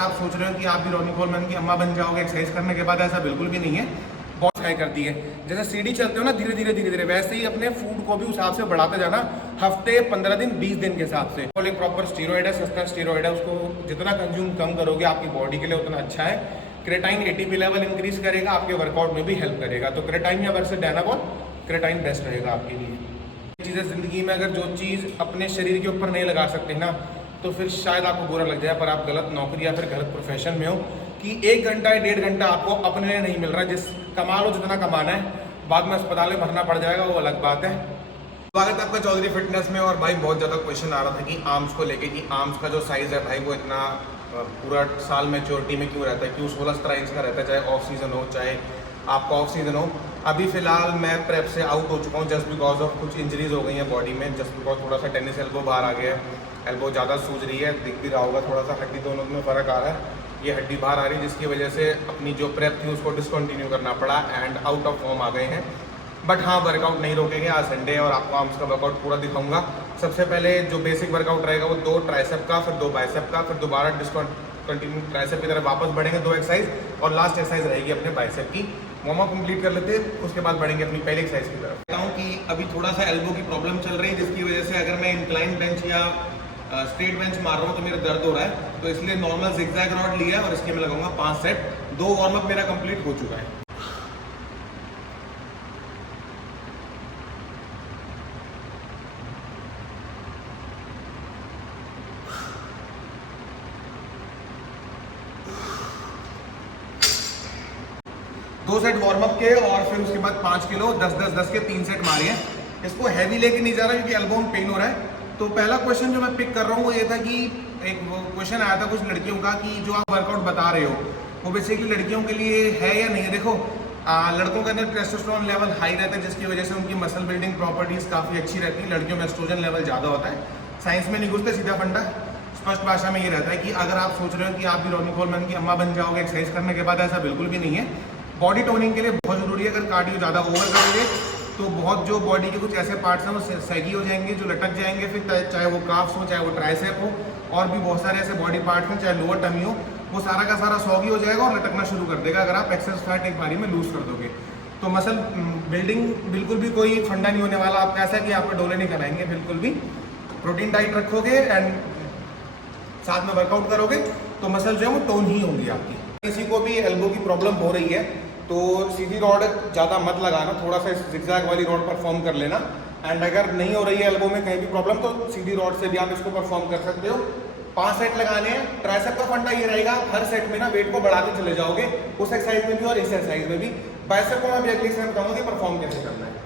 आप सोच रहे हो कि आप भी रॉनी कोलमैन की अम्मा बन जाओगे एक्सरसाइज करने के बाद, ऐसा बिल्कुल भी नहीं है। बहुत ट्राई करती है, जैसे सीढ़ी चलते हो ना धीरे धीरे धीरे धीरे, वैसे ही अपने फूड को भी उस हिसाब से बढ़ाते जाना, हफ्ते 15 दिन 20 दिन के हिसाब से। और एक प्रॉपर स्टीरॉइड है, सस्ता स्टीरॉइड है, उसको जितना कंज्यूम कम करोगे आपकी बॉडी के लिए उतना अच्छा है। क्रेटाइन एटीपी लेवल इंक्रीज करेगा, आपके वर्कआउट में भी हेल्प करेगा। तो क्रेटाइन या वर्सेस डायनाबॉल, क्रेटाइन बेस्ट रहेगा आपके लिए। चीज़ें जिंदगी में अगर जो चीज़ अपने शरीर के ऊपर नहीं लगा सकते ना, तो फिर शायद आपको बुरा लग जाए, पर आप गलत नौकरी या फिर गलत प्रोफेशन में हो कि 1 घंटा या 1.5 घंटा आपको अपने लिए नहीं मिल रहा। जिस कमा लो जितना कमाना है, बाद में अस्पताल में भरना पड़ जाएगा, वो अलग बात है। स्वागत है आपका चौधरी फिटनेस में। और भाई बहुत ज़्यादा क्वेश्चन आ रहा था कि आर्म्स को लेके कि आर्म्स का जो साइज़ है भाई वो इतना पूरा साल मैच्योरिटी में क्यों रहता है, क्यों 16-17 इंच का रहता है, चाहे ऑफ सीज़न हो चाहे आपका ऑफ सीज़न हो। अभी फिलहाल मैं प्रेप से आउट हो चुका हूँ जस्ट बिकॉज ऑफ कुछ इंजरीज हो गई हैं बॉडी में, जस्ट बिकॉज थोड़ा सा टेनिस एल्बो बाहर आ गया है, एल्बो ज़्यादा सूज रही है, दिख भी रहा होगा थोड़ा सा हड्डी दोनों में फ़र्क आ रहा है, ये हड्डी बाहर आ रही है, जिसकी वजह से अपनी जो प्रेप थी उसको डिसकंटिन्यू करना पड़ा एंड आउट ऑफ फॉर्म आ गए हैं। बट हाँ, वर्कआउट नहीं रोकेंगे, आज संडे है और आपको आर्म्स का वर्कआउट पूरा दिखाऊंगा। सबसे पहले जो बेसिक वर्कआउट रहेगा वो 2 ट्राइसेप का, फिर 2 बाइसेप का, फिर दोबारा डिसकंटिन्यू ट्राइसेप की तरफ वापस बढ़ेंगे 2 एक्सरसाइज, और लास्ट एक्सरसाइज रहेगी अपने बाइसेप की। वार्म अप कंप्लीट कर लेते हैं, उसके बाद बढ़ेंगे अपनी पहली एक्सरसाइज की तरफ। कहता हूँ कि अभी थोड़ा सा एल्बो की प्रॉब्लम चल रही है, जिसकी वजह से अगर मैं इंक्लाइन बेंच या स्ट्रेट बेंच मार रहा हूँ तो मेरा दर्द हो रहा है, तो इसलिए नॉर्मल जिगजैग रॉड लिया है और इसके मैं लगाऊंगा 5 सेट। 2 वार्म अप मेरा कंप्लीट हो चुका है। दो सेट वार्म अप के और फिर उसके बाद 5 किलो 10-10-10 के 3 सेट मारे हैं। इसको हैवी लेके नहीं जा रहा क्योंकि एल्बो में पेन हो रहा है। तो पहला क्वेश्चन जो मैं पिक कर रहा हूँ वो ये था कि एक क्वेश्चन आया था कुछ लड़कियों का कि जो आप वर्कआउट बता रहे हो वो बेसिकली लड़कियों के लिए है या नहीं है। देखो लड़कों के अंदर टेस्टोस्टेरोन लेवल हाई रहता है, जिसकी वजह से उनकी मसल बिल्डिंग प्रॉपर्टीज काफ़ी अच्छी रहती है। लड़कियों में एस्ट्रोजन लेवल ज़्यादा होता है। साइंस में नहीं घुसते, सीधा फंडा स्पष्ट भाषा में ये रहता है कि अगर आप सोच रहे हो कि आप भी रॉनी कोलमैन की अम्मा बन जाओगे एक्सरसाइज करने के बाद, ऐसा बिल्कुल भी नहीं है। बॉडी टोनिंग के लिए बहुत ज़रूरी है। अगर कार्डियो ज़्यादा ओवर करोगे तो बहुत जो बॉडी के कुछ ऐसे पार्ट्स हैं वो सैगी हो जाएंगे, जो लटक जाएंगे, फिर चाहे वो काफ्स हो चाहे वो ट्राइसेप हो, और भी बहुत सारे ऐसे बॉडी पार्ट्स हैं, चाहे लोअर टमी हो, वो सारा का सारा सॉगी हो जाएगा और लटकना शुरू कर देगा अगर आप एक्सेस फैट एक बारी में लूज कर दोगे। तो मसल बिल्डिंग बिल्कुल भी कोई फंडा नहीं होने वाला। आप कैसा कि आपको डोले नहीं कराएंगे, बिल्कुल भी प्रोटीन डाइट रखोगे एंड साथ में वर्कआउट करोगे तो मसल जो है वो टोन ही होंगी आपकी। किसी को भी एल्बो की प्रॉब्लम हो रही है तो सीधी रॉड ज़्यादा मत लगाना, थोड़ा सा जिगजैग वाली रॉड परफॉर्म कर लेना। एंड अगर नहीं हो रही है एल्बो में कहीं भी प्रॉब्लम तो सीधी रॉड से भी आप इसको परफॉर्म कर सकते हो। 5 सेट लगाने हैं। ट्राइसेप का फंडा ये रहेगा, हर सेट में ना वेट को बढ़ाते चले जाओगे, उस एक्सरसाइज में भी और इस एक्सरसाइज में भी। बाइसेप को मैं अभी अगली एक्सरसाइज बताऊंगा कि परफॉर्म कैसे करना है।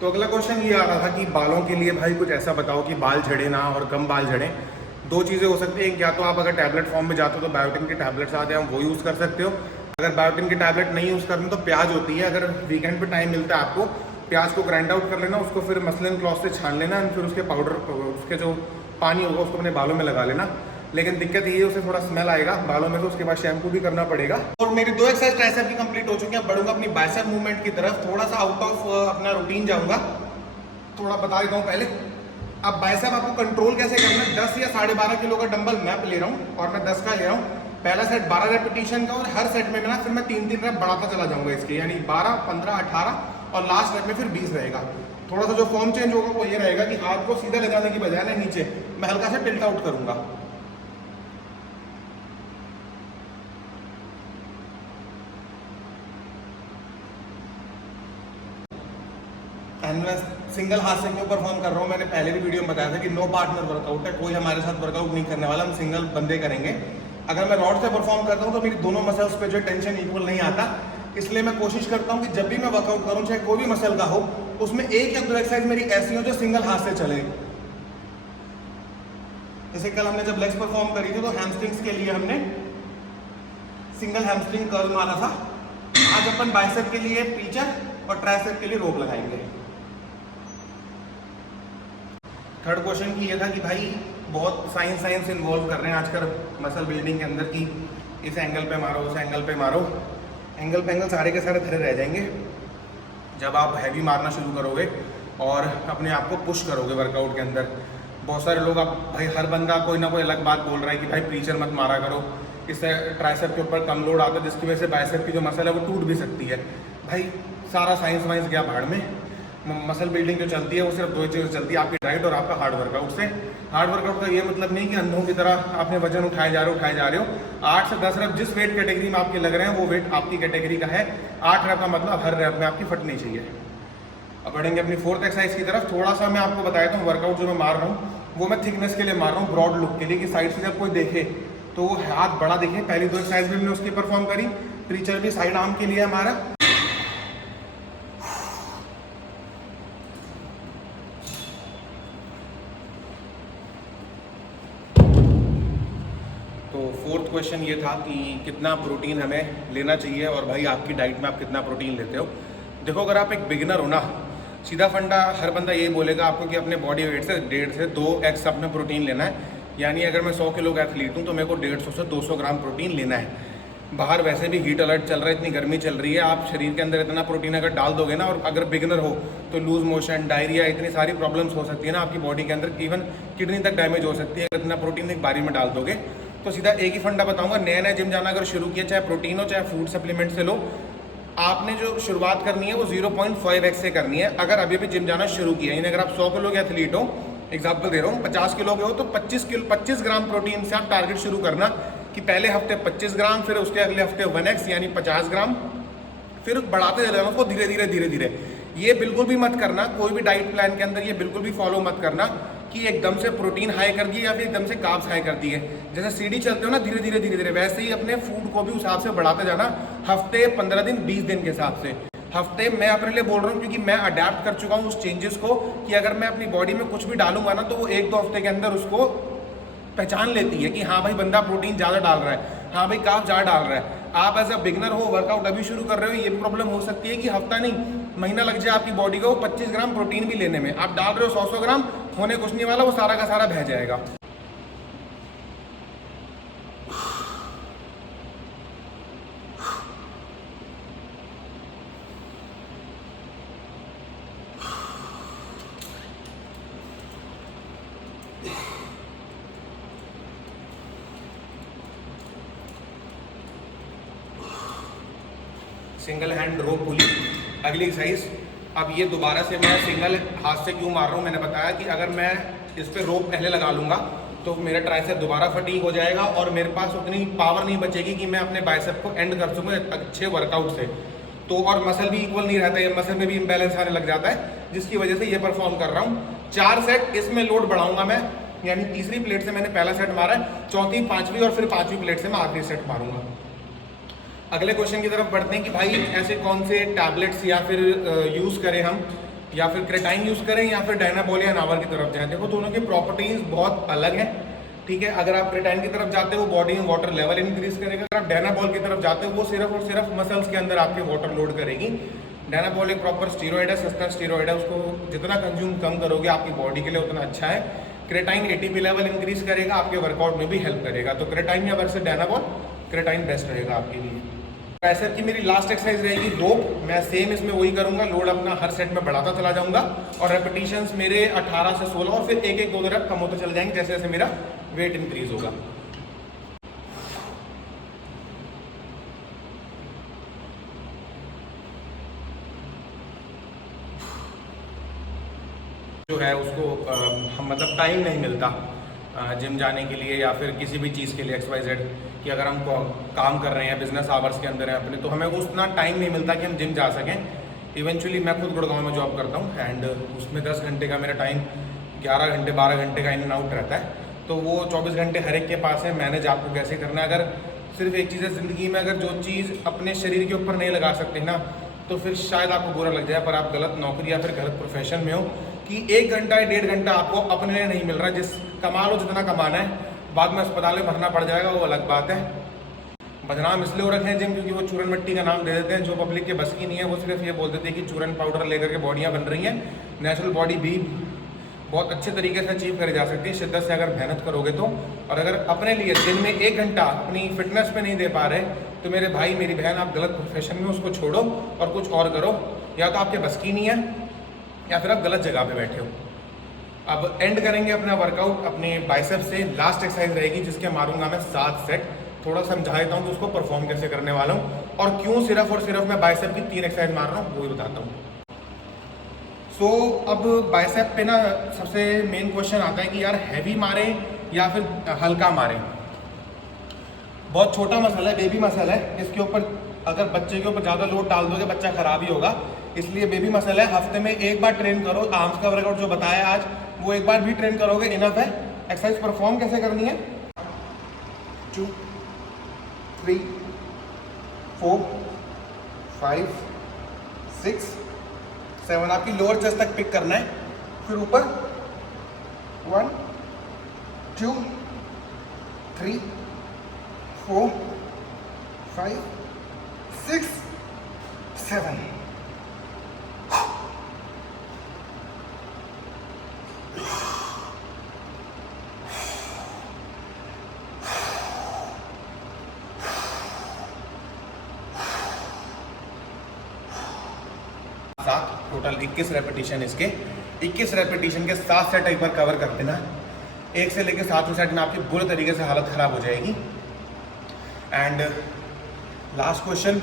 तो अगला क्वेश्चन ये आ रहा था कि बालों के लिए भाई कुछ ऐसा बताओ कि बाल झड़े ना और कम बाल झड़े। 2 चीज़ें हो सकती हैं, या तो आप अगर टैबलेट फॉर्म में जाते हो तो बायोटिन के टैबलेट्स आते हैं, वो यूज़ कर सकते हो। अगर बायोटिन के टैबलेट नहीं यूज़ करना तो प्याज होती है, अगर वीकेंड पे टाइम मिलता है आपको, प्याज को ग्राइंड आउट कर लेना, उसको फिर मसलिन क्लॉथ से छान लेना एंड फिर उसके पाउडर, उसके जो पानी होगा उसको अपने बालों में लगा लेना। लेकिन दिक्कत ये है उससे थोड़ा स्मेल आएगा बालों में, तो उसके बाद शैम्पू भी करना पड़ेगा। और मेरी 2 एक्सरसाइज ट्राइसेप की कंप्लीट हो चुकी है। बढ़ूंगा अपनी बाइसेप मूवमेंट की तरफ, थोड़ा सा आउट ऑफ अपना रूटीन जाऊंगा, थोड़ा बता देता हूँ पहले। अब बाइसेप आपको कंट्रोल कैसे करना है। 10 या 12.5 किलो का डंबल मैं ले रहा हूँ और मैं 10 का ले रहा हूँ। पहला सेट 12 रेपिटेशन का और हर सेट में ना फिर मैं 3-3 रेप बढ़ाता चला जाऊंगा इसके, यानी 12, 15, 18 और लास्ट रेप में फिर 20 रहेगा। थोड़ा सा जो फॉर्म चेंज होगा वो ये रहेगा कि हाथ को सीधा लगाने की बजाय ना नीचे मैं हल्का सा टिल्ट आउट करूंगा। एंड मैं सिंगल हाथ से क्यों परफॉर्म कर रहा हूँ, मैंने पहले भी वीडियो में बताया था कि नो पार्टनर वर्कआउट है, कोई हमारे साथ वर्कआउट नहीं करने वाला, हम सिंगल बंदे करेंगे। अगर मैं रॉड से परफॉर्म करता हूँ तो मेरी दोनों मसल्स पे जो टेंशन इक्वल नहीं आता, इसलिए मैं कोशिश करता हूँ कि जब भी मैं वर्कआउट करूँ चाहे कोई भी मसल का हो, उसमें 1 या 2 एक्सरसाइज मेरी ऐसी हो जो सिंगल हाथ से चले। जैसे कल हमने जब लेग्स परफॉर्म करी थी तो हैमस्ट्रिंग्स के लिए हमने सिंगल हैमस्ट्रिंग कर्ल मारा था। आज अपन बाइसेप के लिए पिचर और ट्राइसेप के लिए रोप लगाएंगे। थर्ड क्वेश्चन की ये था कि भाई बहुत साइंस इन्वॉल्व कर रहे हैं आजकल मसल बिल्डिंग के अंदर की इस एंगल पे मारो उस एंगल पे मारो, एंगल सारे के सारे धरे रह जाएंगे जब आप हैवी मारना शुरू करोगे और अपने आप को पुश करोगे वर्कआउट के अंदर। बहुत सारे लोग, आप भाई हर बंदा कोई ना कोई अलग बात बोल रहा है कि भाई प्रीचर मत मारा करो, इससे ट्राइसेप के ऊपर कम लोड आता है जिसकी वजह से बाइसेप की जो मसल है वो टूट भी सकती है। भाई सारा साइंस वाइंस गया भाड़ में। मसल बिल्डिंग जो चलती है वो सिर्फ दो चीज़ें चलती है, आपकी डाइट और आपका हार्ड वर्कआउट से। हार्ड वर्कआउट का ये मतलब नहीं कि अंधों की तरह आपने वजन उठाए जा रहे हो। 8 से 10 रैप जिस वेट कैटेगरी में आपके लग रहे हैं वो वेट आपकी कैटेगरी का है। 8 रैप का मतलब हर रैप में आपकी फटनी चाहिए। अब बढ़ेंगे अपनी फोर्थ एक्सरसाइज की तरफ। थोड़ा सा मैं आपको बताया था वर्कआउट जो मैं मार रहा हूँ वो मैं थिकनेस के लिए मार रहा हूँ, ब्रॉड लुक के लिए, कि साइड से जब कोई देखे तो वो हाथ बड़ा दिखे। पहली 2 एक्सरसाइज भी हमने उसकी परफॉर्म करी। प्रीचर भी साइड आर्म के लिए हमारा। तो फोर्थ क्वेश्चन ये था कि कितना प्रोटीन हमें लेना चाहिए और भाई आपकी डाइट में आप कितना प्रोटीन लेते हो। देखो, अगर आप एक बिगिनर हो ना, सीधा फंडा हर बंदा यही बोलेगा आपको कि अपने बॉडी वेट से 1.5 से 2x अपने प्रोटीन लेना है। यानी अगर मैं 100 किलो का एथलीट हूँ तो मेरे को 150 से 200 ग्राम प्रोटीन लेना है। बाहर वैसे भी हीट अलर्ट चल रहा है, इतनी गर्मी चल रही है, आप शरीर के अंदर इतना प्रोटीन अगर डाल दोगे ना, और अगर बिगिनर हो तो लूज मोशन, डायरिया, इतनी सारी प्रॉब्लम्स हो सकती है ना आपकी बॉडी के अंदर, इवन किडनी तक डैमेज हो सकती है अगर इतना प्रोटीन एक बारी में डाल दोगे। तो सीधा एक ही फंडा बताऊंगा, नया जिम जाना अगर शुरू किया, चाहे प्रोटीन हो चाहे फूड सप्लीमेंट से लो, आपने जो शुरुआत करनी है वो 0.5x से करनी है। अगर अभी भी जिम जाना शुरू किया, यानी अगर आप 100 किलो के एथलीट हो, एग्जाम्पल दे रहा हूँ, 50 किलो के हो तो 25 ग्राम प्रोटीन से आप टारगेट शुरू करना कि पहले हफ्ते 25 ग्राम, फिर उसके अगले हफ्ते 1x यानी 50 ग्राम, फिर बढ़ाते चले जाना उसको धीरे धीरे। ये बिल्कुल भी मत करना, कोई भी डाइट प्लान के अंदर ये बिल्कुल भी फॉलो मत करना कि एकदम से प्रोटीन हाई कर दिए या फिर एकदम से कार्ब्स हाई कर दिए। जैसे सीढ़ी चलते हो ना धीरे धीरे, वैसे ही अपने फूड को भी उस हिसाब से बढ़ाते जाना, हफ्ते, 15 दिन, 20 दिन के हिसाब से। हफ्ते मैं अपने लिए बोल रहा हूँ क्योंकि मैं अडेप्ट कर चुका हूँ उस चेंजेस को, कि अगर मैं अपनी बॉडी में कुछ भी डालूंगा ना तो वो 1-2 हफ्ते के अंदर उसको पहचान लेती है कि हाँ भाई बंदा प्रोटीन ज़्यादा डाल रहा है, हाँ भाई कार्ब ज़्यादा डाल रहा है। आप एज अ बिगनर हो, वर्कआउट अभी शुरू कर रहे हो, ये भी प्रॉब्लम हो सकती है कि हफ्ता नहीं महीना लग जाए आपकी बॉडी को 25 ग्राम प्रोटीन भी लेने में। आप डाल रहे हो 100 ग्राम, होने कुछ नहीं वाला, वो सारा का सारा बह जाएगा। सिंगल हैंड रोप पुली, अगली एक्सरसाइज। अब ये दोबारा से मैं सिंगल हाथ से क्यों मार रहा हूँ, मैंने बताया कि अगर मैं इस पर रोप पहले लगा लूँगा तो मेरा ट्राइसेप दोबारा फटीग हो जाएगा और मेरे पास उतनी पावर नहीं बचेगी कि मैं अपने बाइसेप को एंड कर सकूँ अच्छे वर्कआउट से। तो और मसल भी इक्वल नहीं रहता है, मसल में भी इम्बैलेंस आने लग जाता है, जिसकी वजह से ये परफॉर्म कर रहा हूँ। 4 सेट इसमें लोड बढ़ाऊंगा मैं, यानी तीसरी प्लेट से मैंने पहला सेट मारा है, चौथी, पाँचवीं और फिर 5वीं प्लेट से मैं आखिरी सेट मारूंगा। अगले क्वेश्चन की तरफ बढ़ते हैं कि भाई ऐसे कौन से टैबलेट्स या फिर यूज़ करें हम, या फिर क्रेटाइन यूज़ करें या फिर डायनाबॉल या नावर की तरफ जाएं। देखो दोनों की प्रॉपर्टीज़ बहुत अलग हैं, ठीक है। अगर आप क्रेटाइन की तरफ जाते हो बॉडी में वाटर लेवल इंक्रीज करेगा, अगर आप डायनाबॉल की तरफ जाते हो वो सिर्फ और सिर्फ मसल्स के अंदर आपके वाटर लोड करेगी। डायनाबॉल एक प्रॉपर स्टीरॉइड है, सस्ता स्टीरॉइड है, उसको जितना कंज्यूम कम करोगे आपकी बॉडी के लिए उतना अच्छा है। क्रेटाइन एटीपी लेवल इंक्रीज करेगा, आपके वर्कआउट में भी हेल्प करेगा। तो क्रेटाइन या वर्सेस डायनाबॉल, क्रेटाइन बेस्ट रहेगा आपके लिए। ट्राइसेप की मेरी लास्ट एक्सरसाइज रहेगी रोप। मैं सेम इसमें वही करूंगा, लोड अपना हर सेट में बढ़ाता चला जाऊंगा और रेपिटेशंस मेरे 18 से 16 और फिर 1-1, 2 रेप कम होते चले जाएंगे जैसे जैसे मेरा वेट इंक्रीज होगा। जो है उसको हम मतलब टाइम नहीं मिलता जिम जाने के लिए या फिर किसी भी चीज़ के लिए XYZ, कि अगर हम काम कर रहे हैं बिजनेस आवर्स के अंदर हैं अपने, तो हमें उतना टाइम नहीं मिलता कि हम जिम जा सकें। इवेंचुअली मैं खुद गुड़गांव में जॉब करता हूँ एंड उसमें 10 घंटे का मेरा टाइम 11 घंटे 12 घंटे का इन एंड आउट रहता है। तो वो 24 घंटे हर एक के पास है, मैनेज आपको कैसे करना है। अगर सिर्फ एक चीज़ है ज़िंदगी में, अगर जो चीज़ अपने शरीर के ऊपर नहीं लगा सकते ना तो फिर शायद आपको बुरा लग जाए, पर आप गलत नौकरी या फिर गलत प्रोफेशन में हो कि 1 घंटा या 1.5 घंटा आपको अपने लिए नहीं मिल रहा। जिस कमा लो जितना कमाना है, बाद में अस्पताल में भरना पड़ जाएगा, वो अलग बात है। बदनाम इसलिए हो रखे हैं जिम क्योंकि वो चूरन मिट्टी का नाम दे देते हैं, जो पब्लिक के बस की नहीं है। वो सिर्फ ये बोल देते हैं कि चूरन पाउडर लेकर के बॉडियाँ बन रही हैं, नेचुरल बहुत अच्छे तरीके से अचीव करी जा सकती है शिद्दत से अगर मेहनत करोगे तो। और अगर अपने लिए दिन में 1 घंटा अपनी फिटनेस पे नहीं दे पा रहे तो मेरे भाई मेरी बहन, आप गलत प्रोफेशन में उसको छोड़ो और कुछ और करो। या तो आपके बस की नहीं है या फिर आप गलत जगह पे बैठे हो। अब एंड करेंगे अपना वर्कआउट अपने बाइसेप से। लास्ट एक्सरसाइज रहेगी जिसके मारूंगा मैं 7 सेट। थोड़ा समझा देता हूँ कि उसको परफॉर्म कैसे करने वाला हूँ और क्यों सिर्फ और सिर्फ मैं बाइसेप की 3 एक्सरसाइज मार रहा हूँ वो भी बताता हूँ। सो अब बाइसेप पे ना सबसे मेन क्वेश्चन आता है कि यार हैवी मारे या फिर हल्का मारे। बहुत छोटा मसल है, बेबी मसल है। इसके ऊपर अगर बच्चे के ऊपर ज़्यादा लोड डाल दोगे बच्चा खराब ही होगा, इसलिए बेबी मसल है। हफ्ते में 1 बार ट्रेन करो। आर्म्स का वर्कआउट जो बताया आज वो 1 बार भी ट्रेन करोगे इनफ है। एक्सरसाइज परफॉर्म कैसे करनी है, 2 3 4 5 6 7 आपकी लोअर चेस्ट तक पिक करना है, फिर ऊपर 1 2 3 4 5 6 7। टोटल 21 रेपिटेशन इसके। 21 रेपिटेशन के 7 सेट एक बार कवर कर देना। 1 से लेकर 7वें सेट में आपकी बुरे तरीके से हालत ख़राब हो जाएगी। एंड लास्ट क्वेश्चन,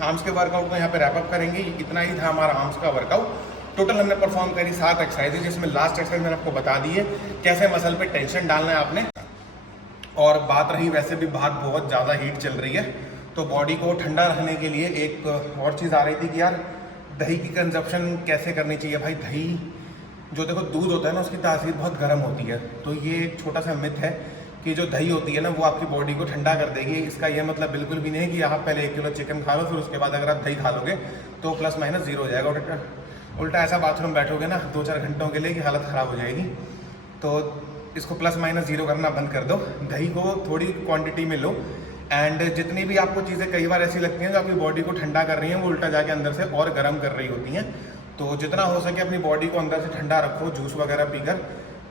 आर्म्स के वर्कआउट को यहाँ पे रैपअप करेंगे। इतना ही था हमारा आर्म्स का वर्कआउट। टोटल हमने परफॉर्म करी 7 एक्सरसाइजेज, जिसमें लास्ट एक्सरसाइज मैंने आपको बता दी है कैसे मसल पे टेंशन डालना है आपने। और बात रही वैसे भी बात बहुत ज़्यादा हीट चल रही है तो बॉडी को ठंडा रखने के लिए एक और चीज़ आ रही थी कि यार दही की कंजप्शन कैसे करनी चाहिए। भाई दही जो देखो दूध होता है ना उसकी तासीर बहुत गर्म होती है, तो ये एक छोटा सा मिथ है कि जो दही होती है ना वो आपकी बॉडी को ठंडा कर देगी। इसका ये मतलब बिल्कुल भी नहीं है कि आप पहले 1 किलो चिकन खा लो फिर उसके बाद अगर आप दही खा लोगे तो प्लस माइनस 0 हो जाएगा। उल्टा ऐसा बाथरूम बैठोगे ना 2-4 घंटों के लिए कि हालत ख़राब हो जाएगी। तो इसको प्लस माइनस 0 करना बंद कर दो। दही को थोड़ी क्वांटिटी में लो एंड जितनी भी आपको चीज़ें कई बार ऐसी लगती हैं जो आपकी बॉडी को ठंडा कर रही हैं वो उल्टा जाके अंदर से और गर्म कर रही होती हैं। तो जितना हो सके अपनी बॉडी को अंदर से ठंडा रखो जूस वगैरह पीकर।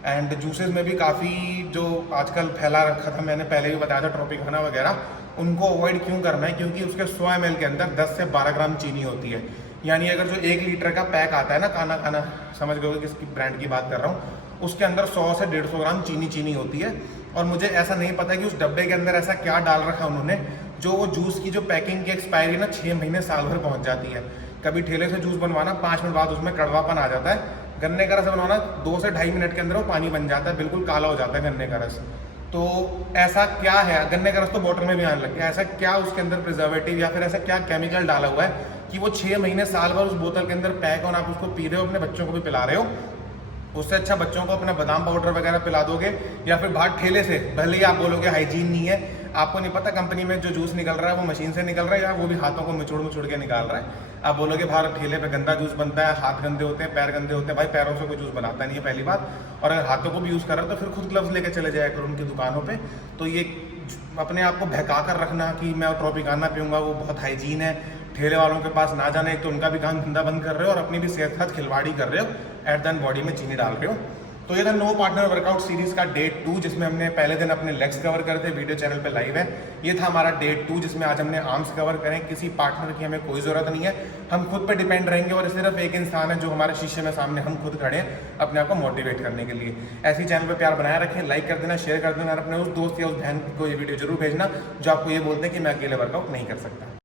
एंड जूसेस में भी काफ़ी जो आजकल फैला रखा था, मैंने पहले भी बताया था, ट्रॉपिकाना वगैरह, उनको अवॉइड क्यों करना है क्योंकि उसके 100 ml के अंदर 10 से 12 ग्राम चीनी होती है। यानी अगर जो 1 लीटर का पैक आता है ना खाना समझ गए किसकी ब्रांड की बात कर रहा हूँ, उसके अंदर 100 से 150 ग्राम चीनी होती है। और मुझे ऐसा नहीं पता कि उस डब्बे के अंदर ऐसा क्या डाल रखा उन्होंने जो वो जूस की जो पैकिंग की एक्सपायरी ना 6 महीने साल भर पहुंच जाती है। कभी ठेले से जूस बनवाना 5 मिनट बाद उसमें कड़वापन आ जाता है। गन्ने का रस बनवाना 2 से 2.5 मिनट के अंदर वो पानी बन जाता है, बिल्कुल काला हो जाता है गन्ने का रस। तो ऐसा क्या है, गन्ने का रस तो बॉटल में भी आने लग गया, ऐसा क्या उसके अंदर प्रिजर्वेटिव या फिर ऐसा क्या केमिकल डाला हुआ है कि वो 6 महीने साल भर उस बोतल के अंदर पैक और आप उसको पी रहे हो, अपने बच्चों को भी पिला रहे हो। उससे अच्छा बच्चों को अपना बादाम पाउडर वगैरह पिला दोगे या फिर बाहर ठेले से, भले ही आप बोलोगे हाइजीन नहीं है, आपको नहीं पता कंपनी में जो जूस निकल रहा है वो मशीन से निकल रहा है या वो भी हाथों को मुचोड़ के निकाल रहा है। आप बोलोगे बाहर ठेले पे गंदा जूस बनता है, हाथ गंदे होते हैं, पैर गंदे होते हैं। भाई पैरों से कोई जूस बनाता नहीं है पहली बात, और अगर हाथों को भी यूज़ कर रहा है तो फिर खुद ग्लव्स लेके चले जाया करो उनकी दुकानों पे। तो ये अपने आप को बहका कर रखना कि मैं ट्रॉपिकाना पीऊँगा वो बहुत हाइजीन है, ठेले वालों के पास ना जाने, तो उनका भी काम धंधा बंद कर रहे हो और अपनी भी सेहत के साथ खिलवाड़ी कर रहे हो, एट द एंड बॉडी में चीनी डाल रहे हो। तो ये था नो पार्टनर वर्कआउट सीरीज का डे 2, जिसमें हमने पहले दिन अपने लेग्स कवर करे थे, वीडियो चैनल पे लाइव है। ये था हमारा डे 2 जिसमें आज हमने आर्म्स कवर करें। किसी पार्टनर की हमें कोई ज़रूरत नहीं है, हम खुद पे डिपेंड रहेंगे और सिर्फ एक इंसान है जो हमारे शीशे में सामने हम खुद खड़े हैं अपने आप को मोटिवेट करने के लिए। ऐसी चैनल पर प्यार बनाए रखें, लाइक कर देना, शेयर कर देना और अपने उस दोस्त या उस बहन को ये वीडियो जरूर भेजना जो आपको ये बोलते हैं कि मैं अकेले वर्कआउट नहीं कर सकता।